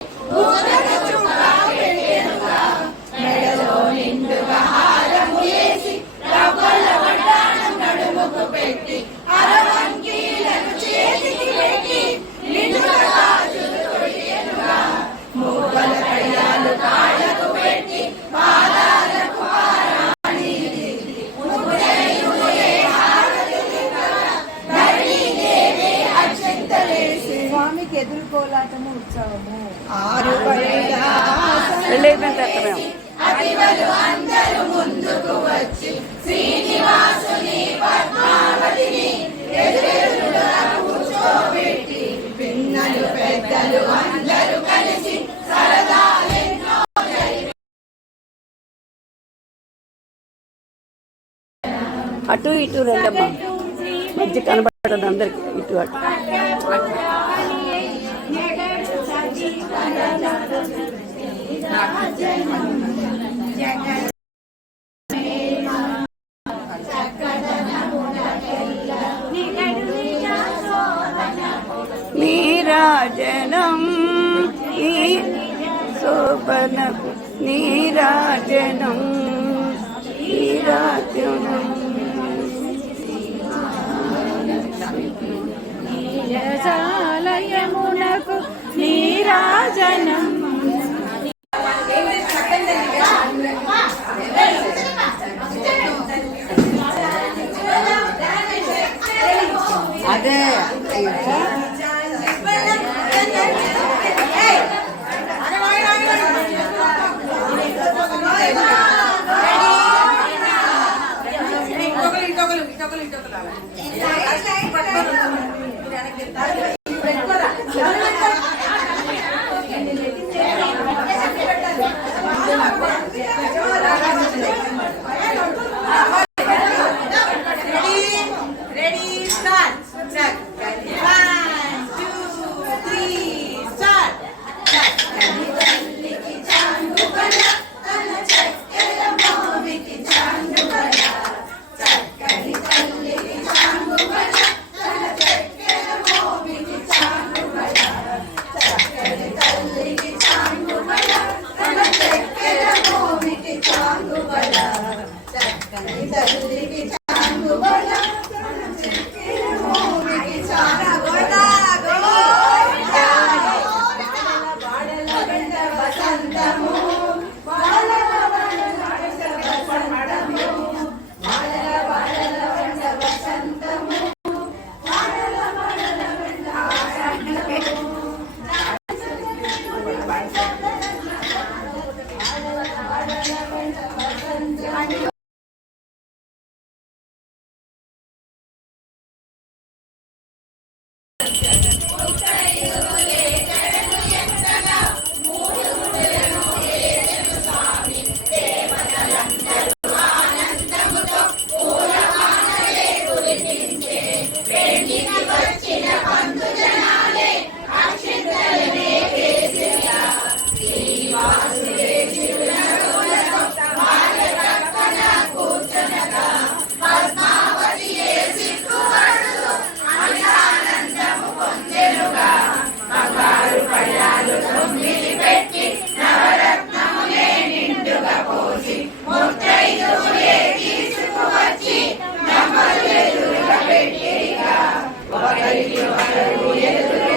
我们的 ఎదుర్కోలాటము ఉత్సవము ఆరు వెళ్ళైపోయిన తర్వాత మేము పిన్నలు పెద్దలు అందరూ కలిసి అటు ఇటు రండమ్మా. మధ్య కనబడదు అందరికి ఇటు అటు. నీరాజనం నీ శోభనకు నీరాజనం నీరాజనం నీరజాలయమునకు నీరాజనం పోసి ముత్తైదువులే తీసుకువచ్చి నమ్మలు ఎదురుగ పెట్టిక ఒకరికి ఒకరు ఎదురుగ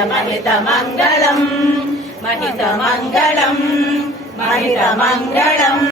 మామకాభీష్టదాయ మహిత మంగళం